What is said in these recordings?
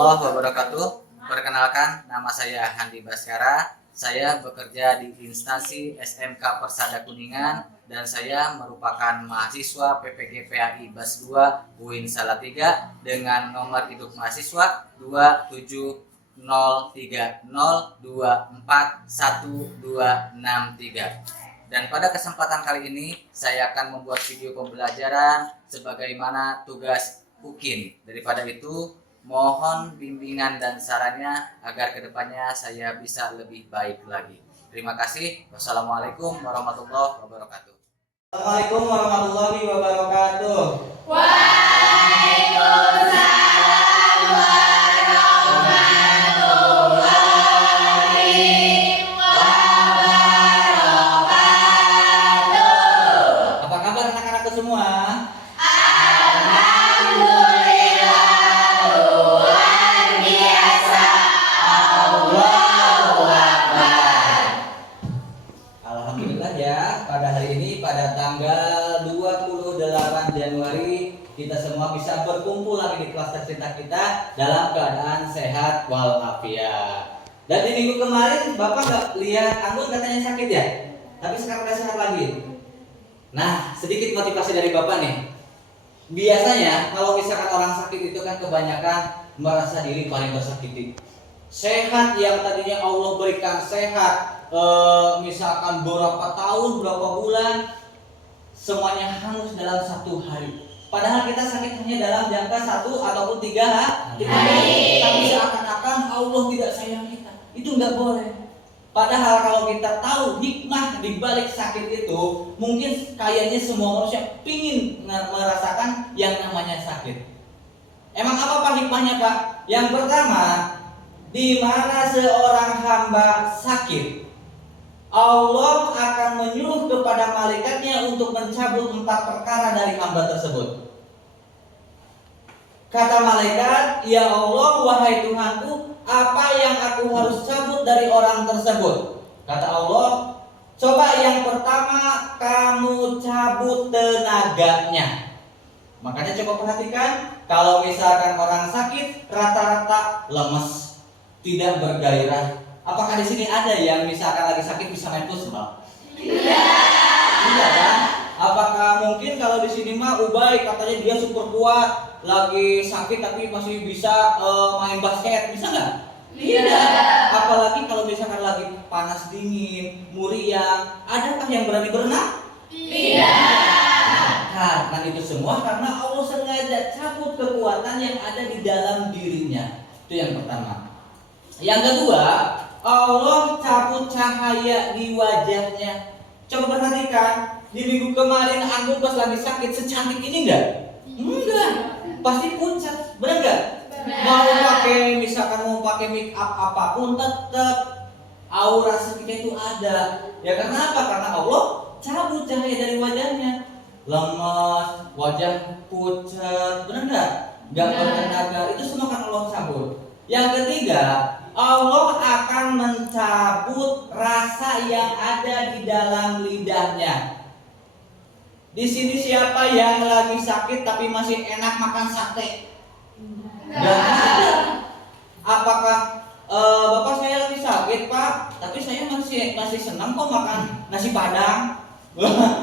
warahmatullahi wabarakatuh. Perkenalkan, nama saya Handi Baskara. Saya bekerja di instansi SMK Persada Kuningan dan saya merupakan mahasiswa PPG PAI BAS 2 UIN Salatiga dengan nomor induk mahasiswa 27030241263. Dan pada kesempatan kali ini saya akan membuat video pembelajaran sebagaimana tugas UKIN. Daripada itu, mohon bimbingan dan sarannya agar kedepannya saya bisa lebih baik lagi. Terima kasih. Wassalamualaikum warahmatullahi wabarakatuh. Assalamualaikum warahmatullahi wabarakatuh. Waalaikumsalam warahmatullahi wabarakatuh. Apa kabar anak-anakku semua? Alhamdulillah ya, pada hari ini pada tanggal 28 Januari kita semua bisa berkumpul lagi di kelas tercinta kita dalam keadaan sehat walafiat. Dan di minggu kemarin Bapak nggak lihat Anggun katanya sakit ya, tapi sekarang udah sehat lagi. Nah, sedikit motivasi dari Bapak nih. Biasanya kalau misalkan orang sakit itu kan kebanyakan merasa diri paling tersakiti. Sehat yang tadinya Allah berikan sehat, misalkan berapa tahun, berapa bulan, semuanya hangus dalam satu hari. Padahal kita sakit hanya dalam jangka 1 ataupun 3 hari. Tapi seakan-akan Allah tidak sayang kita. Itu nggak boleh. Padahal kalau kita tahu hikmah di balik sakit itu, mungkin kayaknya semua manusia pingin merasakan yang namanya sakit. Emang apa Pak hikmahnya Pak? Yang pertama, di mana seorang hamba sakit, Allah akan menyuruh kepada malaikatnya untuk mencabut 4 perkara dari hamba tersebut. Kata malaikat, "Ya Allah, wahai Tuhanku, apa yang aku harus cabut dari orang tersebut?" Kata Allah, "Coba yang pertama kamu cabut tenaganya." Makanya coba perhatikan, kalau misalkan orang sakit rata-rata lemes, tidak bergairah. Apakah di sini ada yang misalkan lagi sakit bisa main futsal? Tidak kan? Apakah mungkin kalau di sini mah Ubay katanya dia super kuat, lagi sakit tapi masih bisa main basket, bisa nggak? Tidak. Apalagi kalau misalkan lagi panas dingin, muriang, adakah yang berani berenang? Tidak. Karena itu semua karena Allah sengaja cabut kekuatan yang ada di dalam dirinya. Itu yang pertama. Yang kedua, Allah cabut cahaya di wajahnya. Coba perhatikan, di minggu kemarin Anggun pas lagi sakit secantik ini enggak? Enggak. Pasti pucat, benar enggak? Mau pakai misalkan mau pakai make up apapun tetap aura sakitnya itu ada. Ya karena apa? Karena Allah cabut cahaya dari wajahnya. Lemas, wajah pucat, benar enggak? Enggak bertenaga, itu semua kan Allah cabut. Yang ketiga, Allah akan mencabut rasa yang ada di dalam lidahnya. Di sini siapa yang lagi sakit tapi masih enak makan sate? Gak ada. Apakah Bapak saya lagi sakit Pak, tapi saya masih senang kok makan nasi padang?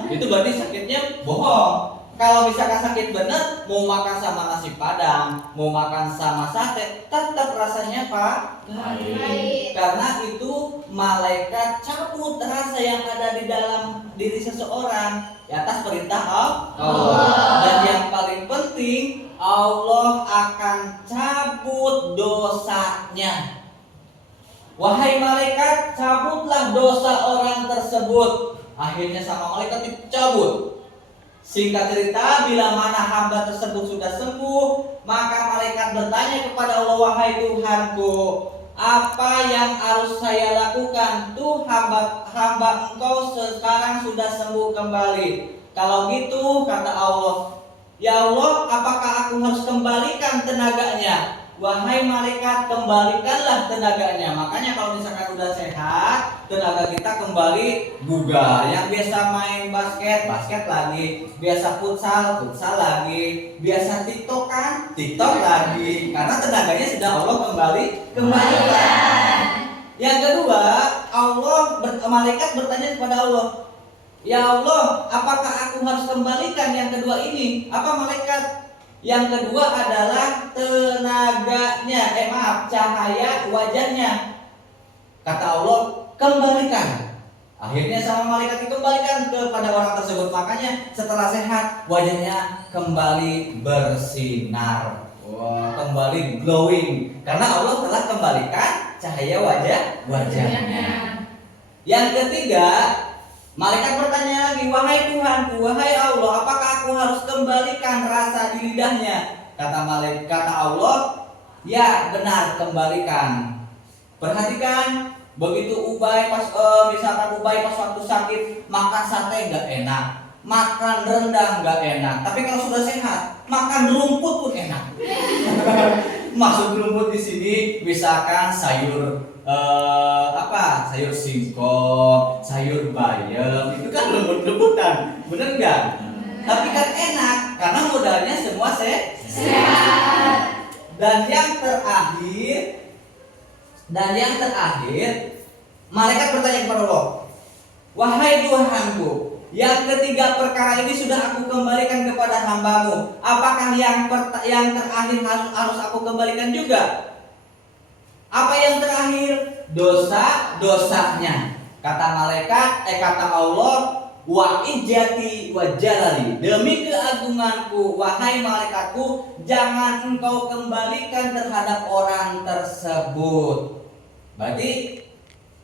Itu berarti sakitnya bohong. Kalau misalkan sakit benar, mau makan sama nasi padang, mau makan sama sate, tetap rasanya Pak baik. Karena itu malaikat cabut rasa yang ada di dalam diri seseorang di atas perintah Allah. Dan yang paling penting, Allah akan cabut dosanya. Wahai malaikat, cabutlah dosa orang tersebut. Akhirnya sama malaikat dicabut. Singkat cerita, bila mana hamba tersebut sudah sembuh, maka malaikat bertanya kepada Allah, "Wahai Tuhanku, apa yang harus saya lakukan? Tuh hamba engkau sekarang sudah sembuh kembali." Kalau gitu, kata Allah, "Ya Allah, apakah aku harus kembalikan tenaganya?" wahai malaikat kembalikanlah tenaganya. Makanya kalau misalkan udah sehat, tenaga kita kembali bugar. Yang biasa main basket, basket lagi. Biasa futsal, futsal lagi. Biasa TikTok kan, TikTok lagi. Karena tenaganya sudah Allah kembalikan. Yang kedua, malaikat bertanya kepada Allah, ya Allah, apakah aku harus kembalikan yang kedua ini? Apa malaikat? Yang kedua adalah tenaganya, cahaya wajahnya. Kata Allah, kembalikan. Akhirnya sama malaikat dikembalikan kepada orang tersebut. Makanya setelah sehat, wajahnya kembali bersinar. Kembali glowing. Karena Allah telah kembalikan cahaya wajahnya. Yang ketiga, malaikat bertanya lagi, wahai Tuhanku, wahai Allah, apakah aku harus kembalikan rasa di lidahnya? Kata Allah, ya benar, kembalikan. Perhatikan, begitu misalkan Ubay pas waktu sakit makan sate nggak enak, makan rendang nggak enak. Tapi kalau sudah sehat, makan rumput pun enak. Maksud rumput di sini misalkan sayur sayur singkong, sayur bayam, itu kan lembut-lembutan, bener nggak? Tapi kan enak karena modalnya semua sehat. Dan yang terakhir, malaikat bertanya kepada Allah, wahai Tuhanku, yang ketiga perkara ini sudah aku kembalikan kepada hambamu. Apakah yang terakhir harus aku kembalikan juga? Apa yang terakhir? Dosa-dosanya. Kata Allah, wa ijati wa jalali, demi keagunganku wahai malaikatku, jangan engkau kembalikan terhadap orang tersebut. Berarti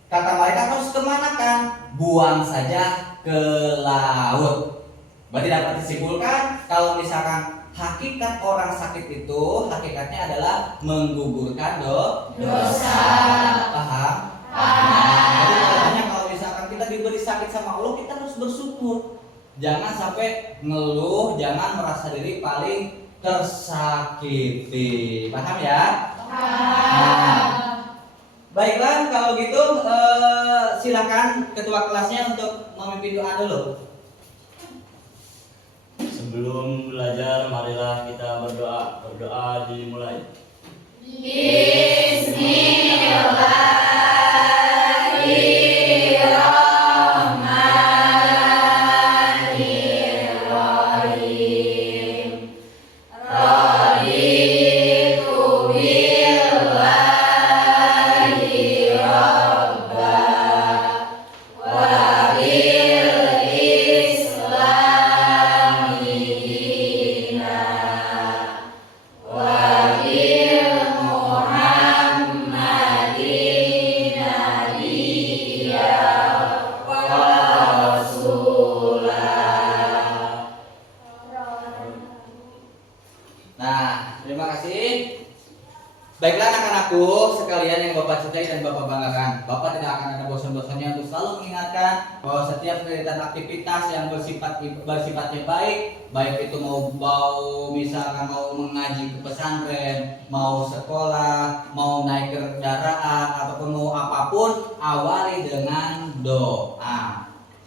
kata malaikat harus kemanakan? Buang saja ke laut. Berarti dapat disimpulkan kalau misalkan hakikat orang sakit itu hakikatnya adalah menggugurkan dosa. Paham? Jadi makanya kalau misalkan kita diberi sakit sama Allah, kita harus bersyukur. Jangan sampai ngeluh, jangan merasa diri paling tersakiti. Paham ya? Paham. Baiklah, kalau gitu silakan ketua kelasnya untuk memimpin doa dulu. Sebelum belajar, marilah kita berdoa. Berdoa dimulai. Bismillahirrahmanirrahim. Raditu billahi rabba wa bil islami dina wa bil muhammadin nabiyya wa rasulah. Nah, terima kasih. Baiklah anak-anakku sekalian yang Bapak cintai dan Bapak banggakan. Bapak tidak akan ada bosan-bosannya untuk selalu mengingatkan bahwa setiap kegiatan aktivitas yang bersifatnya baik itu mau misalkan mau mengaji ke pesantren, mau sekolah, mau naik kendaraan ataupun mau apapun, awali dengan doa.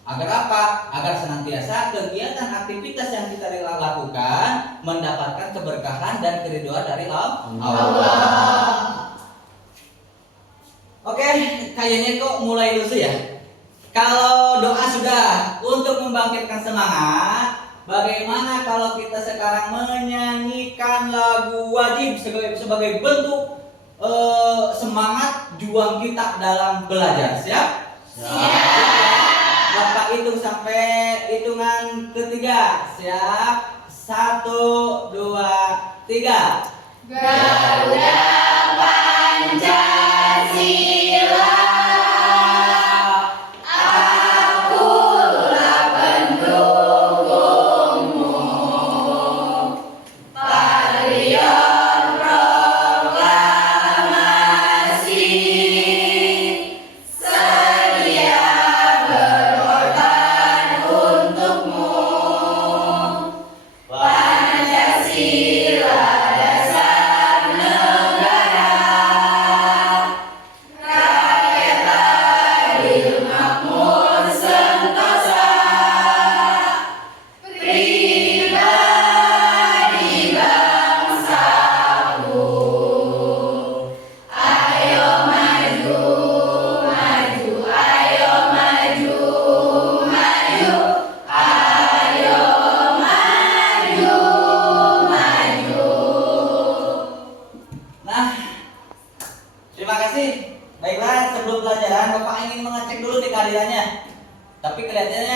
Agar apa? Agar senantiasa kegiatan aktivitas yang kita lakukan mendapatkan keberkahan dan keridhaan dari Allah. Oke, kayaknya kok mulai lusuh ya. Kalau doa sudah untuk membangkitkan semangat, bagaimana kalau kita sekarang menyanyikan lagu wajib sebagai bentuk semangat juang kita dalam belajar? Siap? Bapak hitung sampai hitungan ketiga. Siap? 1, 2, 3. Garuda Pancasila, akulah pendukungmu. Patriot proklamasi, sedia berkorban untukmu. Pancasila dasar negara.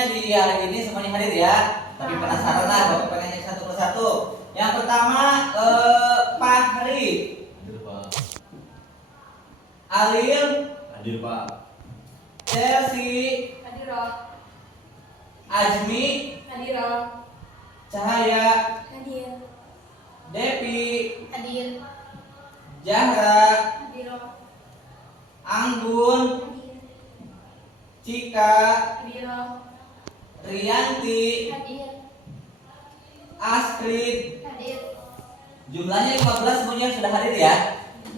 Sebenarnya di hari ini semuanya hadir ya. Tapi penasaran lah, Bapak pengen cek satu persatu. Yang pertama Fahri, Hadir Pak. Alil, Hadir Pak. Chelsea, Hadiroh. Azmi, Hadiroh. Cahaya, Hadir. Depi, Hadir. Zahra, Hadiroh. Anggun, Hadir. Cika, Hadiroh. Rianti, Hadir. Astrid. Hadir. Jumlahnya 15 semuanya sudah hadir ya.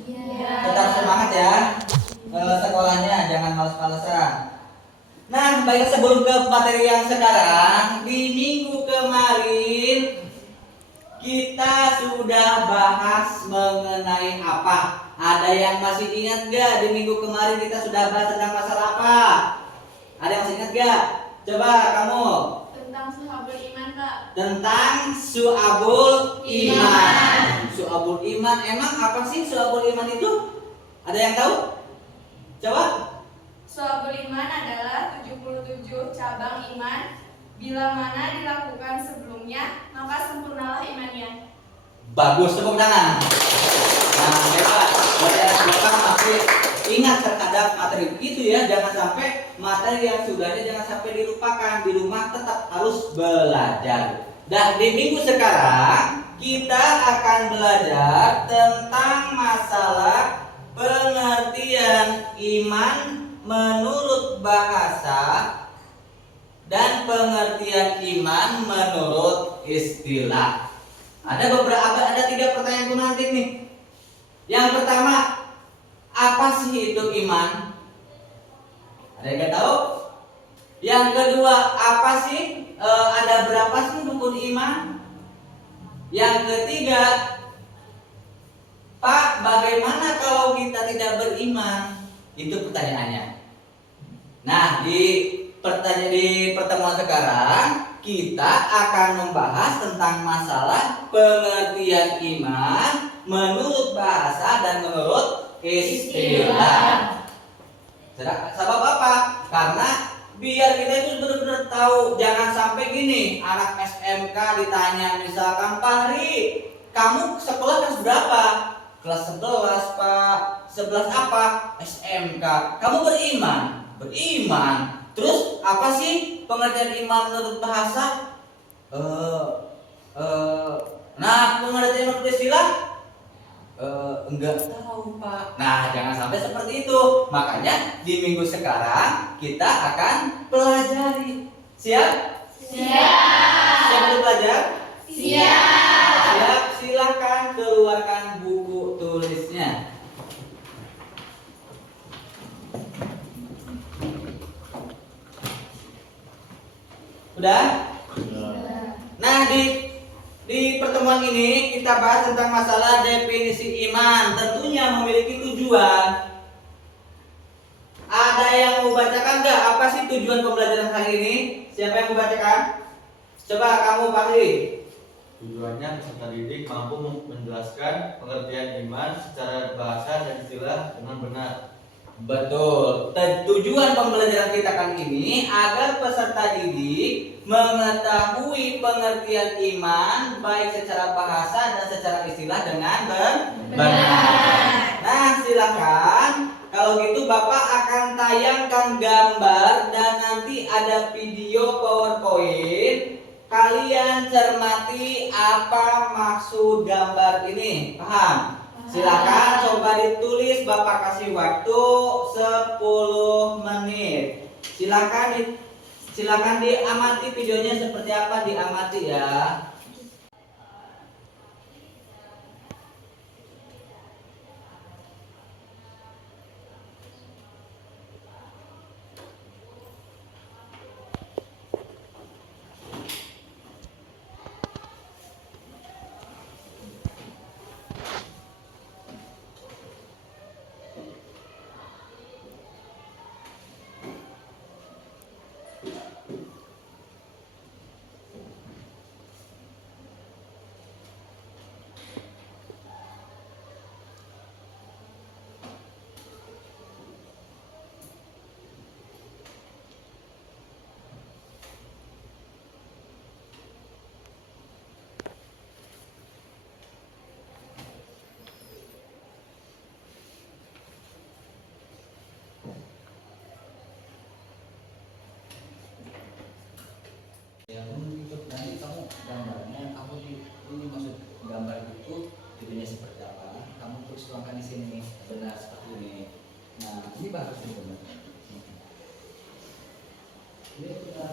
Iya. Tetap semangat ya sekolahnya, jangan males-malesan. Nah, baik, sebelum ke materi yang sekarang, di minggu kemarin kita sudah bahas mengenai apa? Ada yang masih ingat gak di minggu kemarin kita sudah bahas tentang masalah apa? Ada yang masih ingat gak? Coba kamu. Tentang sahabat iman, Kak. Tentang Su'abul Iman. Su'abul Iman, emang apa sih Su'abul Iman itu? Ada yang tahu? Coba. Sahabat iman adalah 77 cabang iman. Bila mana dilakukan sebelumnya, maka sempurnalah imannya. Bagus, tepuk tangan. Nah, hebat. Bapak masih ingat terhadap materi itu ya. Jangan sampai materi yang sudahnya jangan sampai dilupakan. Di rumah tetap harus belajar. Dan di minggu sekarang kita akan belajar tentang masalah pengertian iman menurut bahasa dan pengertian iman menurut istilah. Ada 3 pertanyaan nanti nih. Yang pertama, apa sih itu iman? Ada yang tahu? Yang kedua, apa sih? Ada berapa sih rukun iman? Yang ketiga, Pak, bagaimana kalau kita tidak beriman? Itu pertanyaannya. Nah, di pertemuan sekarang kita akan membahas tentang masalah pengertian iman menurut bahasa dan menurut istilah. Sebab apa? Karena biar kita itu benar-benar tahu, jangan sampai gini, anak SMK ditanya misalkan, Pak Ri, kamu sekolah kelas berapa? Kelas 11 Pak. 11 apa? SMK. Kamu beriman? Beriman. Terus apa sih pengertian iman menurut bahasa? Nah, pengertian menurut istilah? Enggak tahu Pak. Nah, jangan sampai seperti itu. Makanya di minggu sekarang kita akan pelajari. Siap? Siap. Siap untuk belajar? Siap. Siap, silakan keluarkan buku tulisnya. Udah? Nah, di pertemuan ini kita bahas tentang masalah definisi iman. Tentunya memiliki tujuan. Ada yang mau bacakan nggak? Apa sih tujuan pembelajaran hari ini? Siapa yang mau bacakan? Coba kamu, Pak Hri. Tujuannya peserta didik mampu menjelaskan pengertian iman secara bahasa dan istilah dengan benar. Betul. Tujuan pembelajaran kita kali ini agar peserta didik mengetahui pengertian iman baik secara bahasa dan secara istilah dengan benar. Nah, silakan. Kalau gitu Bapak akan tayangkan gambar dan nanti ada video PowerPoint. Kalian cermati apa maksud gambar ini. Paham? Silakan coba ditulis, Bapak kasih waktu 10 menit. Silakan diamati videonya seperti apa, diamati ya. Ya gitu. Nanti kamu gambarnya kamu ini maksud gambar itu tipenya seperti apa? Kamu terus tuangkan di sini benar seperti ini. Nah ini bagus ini benar. Ini benar.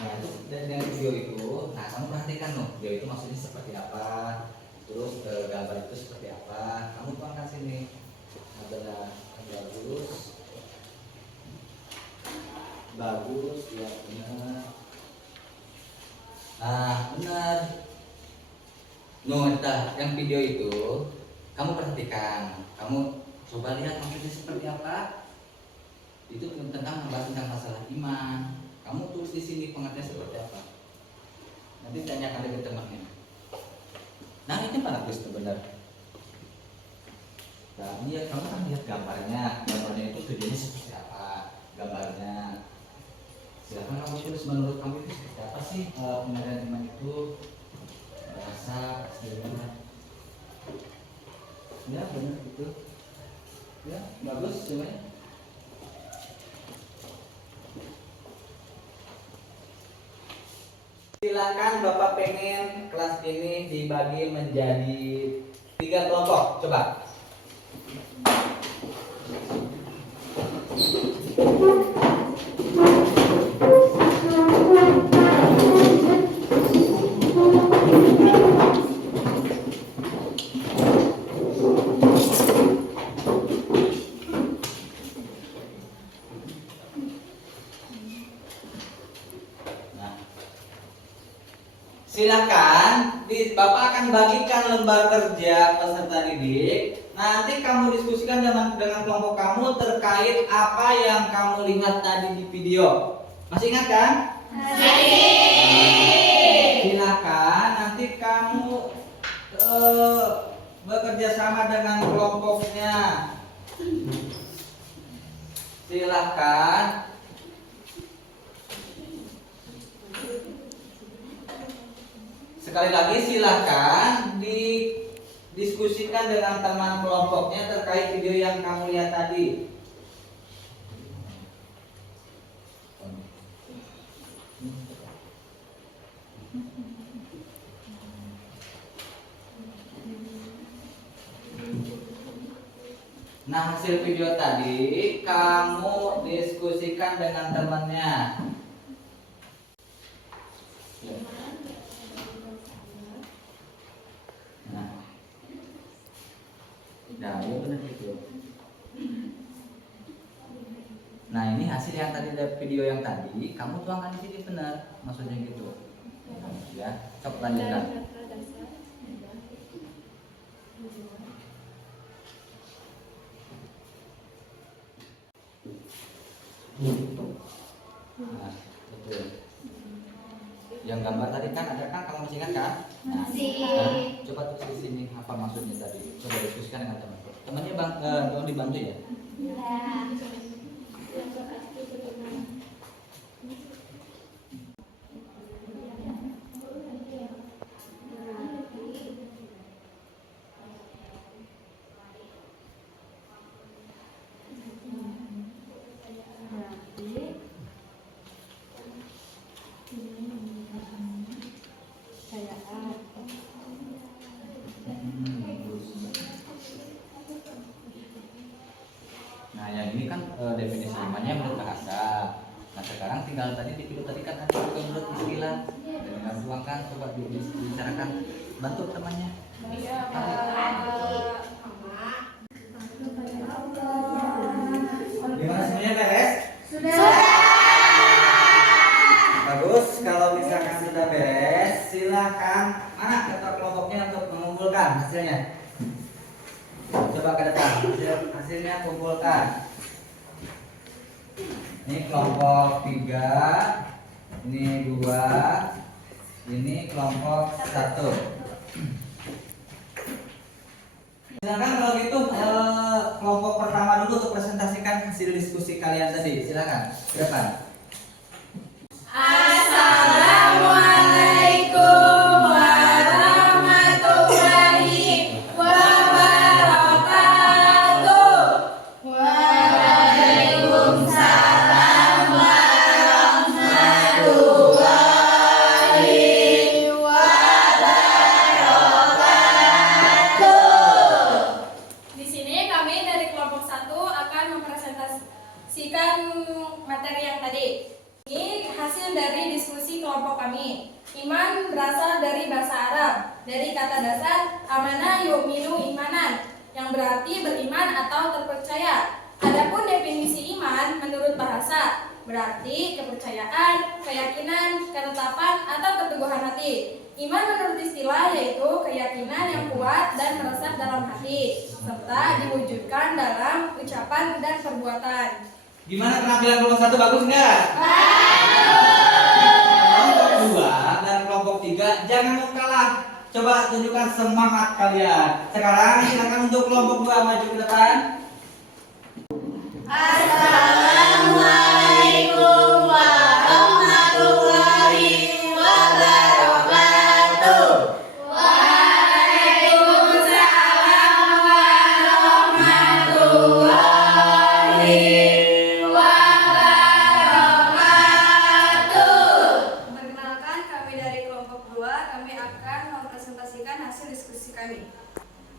Nah itu dan video itu, nah kamu perhatikan loh, video itu maksudnya seperti apa, terus gambar itu seperti apa, kamu tuangkan sini. Nah, benar, bagus, ya benar. Nah benar. Yang video itu kamu perhatikan, kamu coba lihat maksudnya seperti apa. Itu tentang membahas tentang masalah iman. Kamu tulis di sini pengertian seperti apa. Nanti tanyakan dengan temannya. Nah ini bagus tuh benar. Nah iya kamu kan lihat gambarnya. Gambarnya itu tujuannya seperti apa. Gambarnya. Silakan kamu tulis menurut kamu itu seperti apa sih pengertian iman itu. Bahasa sebenarnya. Ya benar gitu. Ya bagus sebenarnya. Silakan Bapak pengen kelas ini dibagi menjadi 3 kelompok. Coba. Silakan, Bapak akan bagikan lembar kerja peserta didik. Nanti kamu diskusikan dengan kelompok kamu terkait apa yang kamu lihat tadi di video. Masih ingat kan? Masih. Silakan, nanti kamu bekerja sama dengan kelompoknya. Silakan. Sekali lagi silakan didiskusikan dengan teman kelompoknya terkait video yang kamu lihat tadi. Nah hasil video tadi kamu diskusikan dengan temannya. Nah, ya benar gitu. Nah, ini hasil yang tadi dari video yang tadi, kamu tuangkan di sini benar, maksudnya gitu. Ya, sok lanjutkan. Nah, betul. Yang gambar tadi kan ada kan, kamu masih ingat kan? Nah, coba tulis di sini apa maksudnya tadi. Coba diskusikan dengan teman. Temannya tolong dibantu ya. Nah yang ini kan definisi imannya menurut bahasa. Nah sekarang tinggal tadi di video tadi kan ada juga menurut istilah. Dan tinggal tuangkan, coba dibicarakan, bantu temannya. Iya, Gimana semuanya beres? Sudah. Bagus, kalau misalkan sudah beres, silakan mana ketua kelompoknya untuk mengumpulkan hasilnya. Coba ke depan, hasilnya kumpulkan. Ini kelompok 3, ini 2, ini kelompok 1. Silakan kalau gitu kelompok pertama dulu untuk presentasikan hasil diskusi kalian tadi. Silakan ke depan. Assalamualaikum warahmatullahi wabarakatuh. Waalaikumsalam warahmatullahi langsung materi yang tadi. Ini hasil dari diskusi kelompok kami. Iman berasal dari bahasa Arab, dari kata dasar amana yu'minu imanan, yang berarti beriman atau terpercaya. Adapun definisi iman menurut bahasa berarti kepercayaan, keyakinan, ketetapan, atau keteguhan hati. Iman menurut istilah yaitu keyakinan yang kuat dan meresap dalam hati, serta diwujudkan dalam ucapan dan perbuatan. Gimana penampilan kelompok 1, bagus nggak? Kelompok 2 dan kelompok 3 jangan mau kalah. Coba tunjukkan semangat kalian. Sekarang silakan untuk kelompok 2 maju ke depan. Assalamualaikum warahmatullahi wabarakatuh. Waalaikumsalam warahmatullahi wabarakatuh. Perkenalkan, kami dari kelompok 2, kami akan mempresentasikan hasil diskusi kami.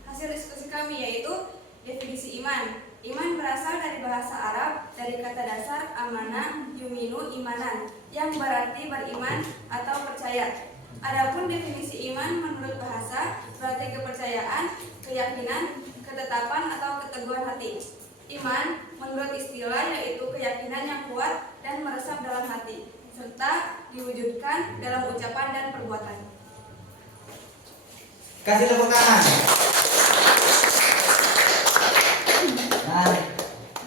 Hasil diskusi kami yaitu definisi iman. Iman berasal dari bahasa Arab, dari kata dasar amanah yuminu imanan, yang berarti beriman atau percaya. Adapun definisi iman menurut bahasa berarti kepercayaan, keyakinan, ketetapan atau keteguhan hati. Iman menurut istilah yaitu keyakinan yang kuat dan meresap dalam hati, serta diwujudkan dalam ucapan dan perbuatan. Kasih tepuk tangan. Nah,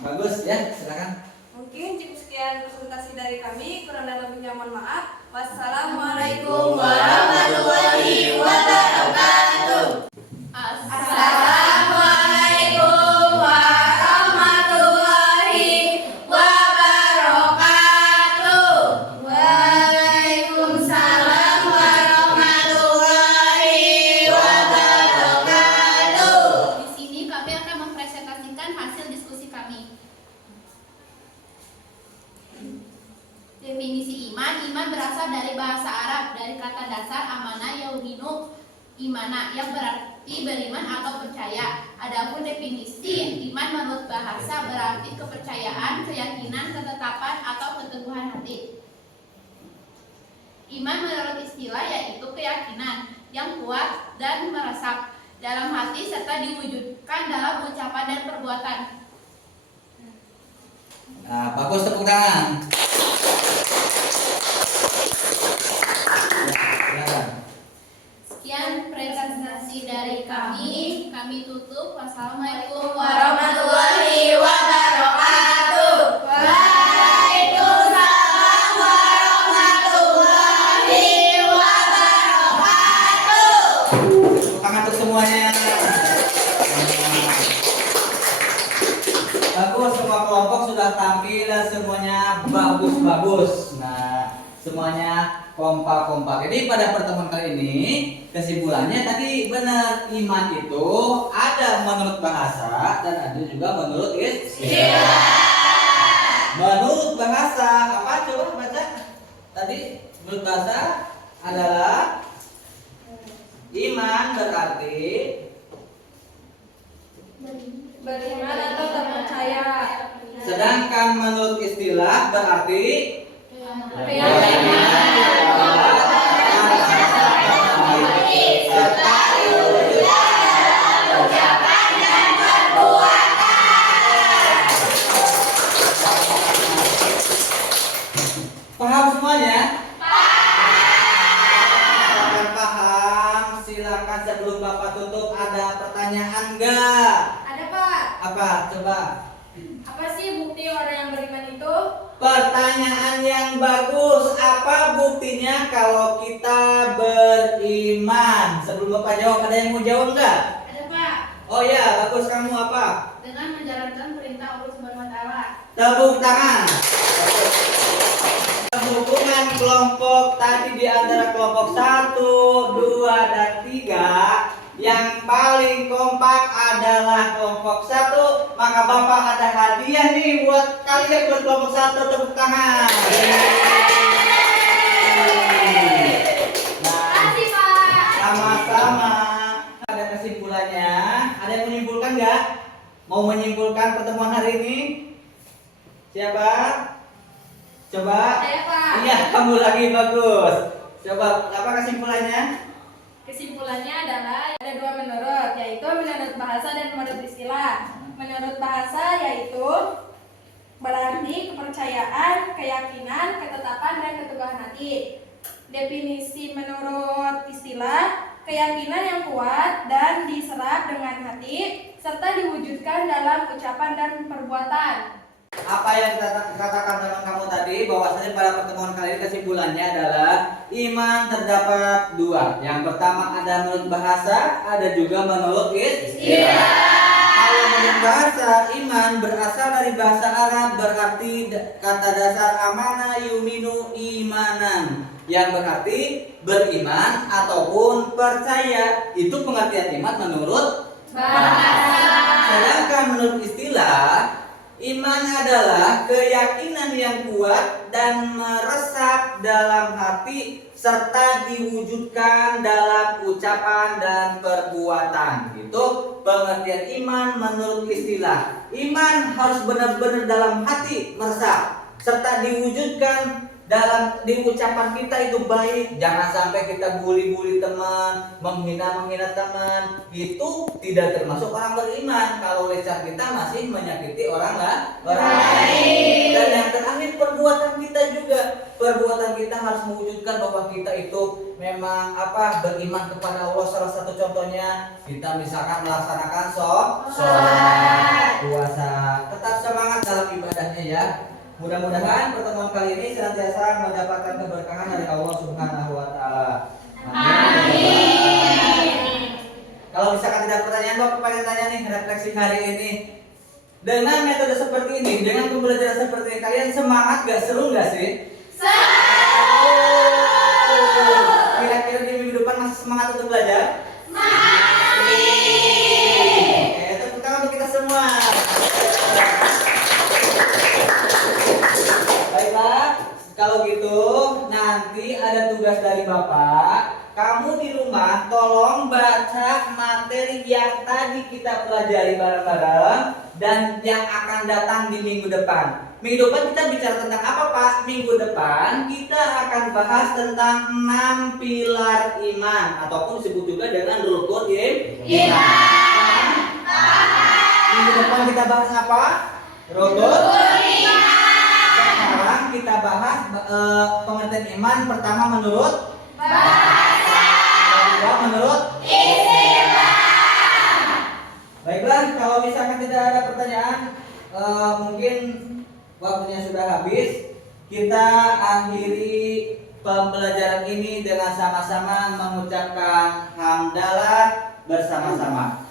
bagus ya, silakan. Mungkin cukup sekian presentasi dari kami, kurang dan lebihnya mohon maaf. Wassalamualaikum warahmatullahi wabarakatuh. Assalamualaikum warahmatullahi wabarakatuh. Waalaikumsalam warahmatullahi wabarakatuh. Di sini kami akan mempresentasikan hasil diskusi kami. Definisi iman. Iman berasal dari bahasa Arab, dari kata dasar amana yauminu imana, yang berarti beriman atau percaya. Adapun definisi iman menurut bahasa berarti kepercayaan, keyakinan, ketetapan, atau keteguhan hati. Iman menurut istilah yaitu keyakinan yang kuat dan meresap dalam hati serta diwujudkan dalam ucapan dan perbuatan. Nah, bagus, tepuk tangan. Ya, silakan. Sekian presentasi dari kami. Kami tutup. Wassalamualaikum Warahmatullahi wabarakatuh. Waalaikumsalam warahmatullahi wabarakatuh. Tepuk tangan untuk semuanya. Bagus, semua kelompok sudah tampil dan semuanya bagus-bagus. Nah, semuanya kompak-kompak. Jadi pada pertemuan kali ini kesimpulannya tadi benar, iman itu ada menurut bahasa dan ada juga menurut istilah. Menurut bahasa apa? Coba baca. Tadi menurut bahasa adalah iman berarti Beriman atau terpercaya. sedangkan menurut istilah berarti paham semuanya? Silakan paham, silakan sebelum Bapak tutup ada pertanyaan enggak? Ada Pak. Apa? Coba. Apa sih bukti orang yang beriman itu? Pertanyaan yang bagus. Apa buktinya kalau kita beriman? Sebelum Bapak jawab, ada yang mau jawab enggak? Ada Pak. Oh ya, bagus. Kamu apa? Dengan menjalankan perintah Allah Subhanahu wa taala. Tepuk tangan. Hubungan kelompok tadi di antara kelompok 1, 2, dan 3, yang paling kompak adalah kelompok 1. Maka Bapak ada hadiah nih buat kalian, buat kelompok 1. Tepuk tangan. Nah, Kasih Pak. sama-sama. Ada kesimpulannya. Ada yang menyimpulkan nggak? Mau menyimpulkan pertemuan hari ini? Siapa? Coba. Saya Pak. Iya, kamu lagi bagus. Coba apa kesimpulannya? Kesimpulannya adalah ada dua menurut, yaitu menurut bahasa dan menurut istilah. Menurut bahasa yaitu berarti kepercayaan, keyakinan, ketetapan, dan keteguhan hati. Definisi menurut istilah, keyakinan yang kuat dan diserap dengan hati, serta diwujudkan dalam ucapan dan perbuatan. Apa yang katakan teman kamu tadi, bahwasanya pada pertemuan kali ini kesimpulannya adalah iman terdapat dua. Yang pertama ada menurut bahasa, ada juga menurut istilah. Kalau menurut bahasa, iman berasal dari bahasa Arab, berarti kata dasar amana yuminu imanan, yang berarti beriman ataupun percaya. Itu pengertian iman menurut bahasa. Sedangkan menurut istilah, iman adalah keyakinan yang kuat dan meresap dalam hati serta diwujudkan dalam ucapan dan perbuatan. Itu pengertian iman menurut istilah. Iman harus benar-benar dalam hati meresap serta diwujudkan di ucapan kita itu baik. Jangan sampai kita bully teman, menghina teman. Itu tidak termasuk orang beriman kalau lisan kita masih menyakiti orang lain. Dan yang terakhir perbuatan kita juga. Perbuatan kita harus mewujudkan bahwa kita itu memang beriman kepada Allah. Salah satu contohnya kita misalkan melaksanakan sholat, puasa. Tetap semangat dalam ibadahnya ya. Mudah-mudahan pertemuan kali ini senantiasa mendapatkan keberkahan dari Allah Subhanahu wa taala. Amin. Kalau misalkan tidak pertanyaan, Bapak pengen tanya nih, refleksi hari ini. Dengan metode seperti ini, dengan pembelajaran seperti ini, kalian semangat gak? Seru gak sih? Kira-kira di minggu depan masih semangat untuk belajar? Masih. Oke, tepuk tangan untuk kita semua. Baiklah, kalau gitu nanti ada tugas dari Bapak. Kamu di rumah tolong baca materi yang tadi kita pelajari bareng-bareng dan yang akan datang di minggu depan. Minggu depan kita bicara tentang apa, Pak? Minggu depan kita akan bahas tentang 6 pilar iman ataupun disebut juga dengan rukun iman. Minggu depan kita bahas apa? Rukun iman. Sekarang kita bahas pengertian iman pertama menurut bahasa, kedua menurut istilah. Baiklah, kalau misalkan tidak ada pertanyaan, mungkin waktunya sudah habis. Kita akhiri pembelajaran ini dengan sama-sama mengucapkan hamdalah bersama-sama.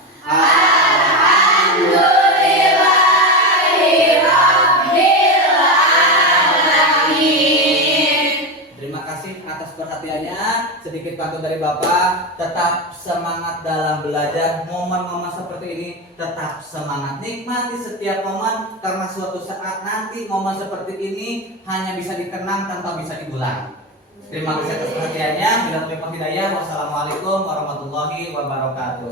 Terima kasih atas perhatiannya. Sedikit pantun dari Bapak, tetap semangat dalam belajar. Momen-momen seperti ini tetap semangat, nikmati setiap momen, karena suatu saat nanti momen seperti ini hanya bisa dikenang tanpa bisa diulang. Terima kasih atas perhatiannya. Bila taufiq wal hidayah. Wassalamualaikum warahmatullahi wabarakatuh.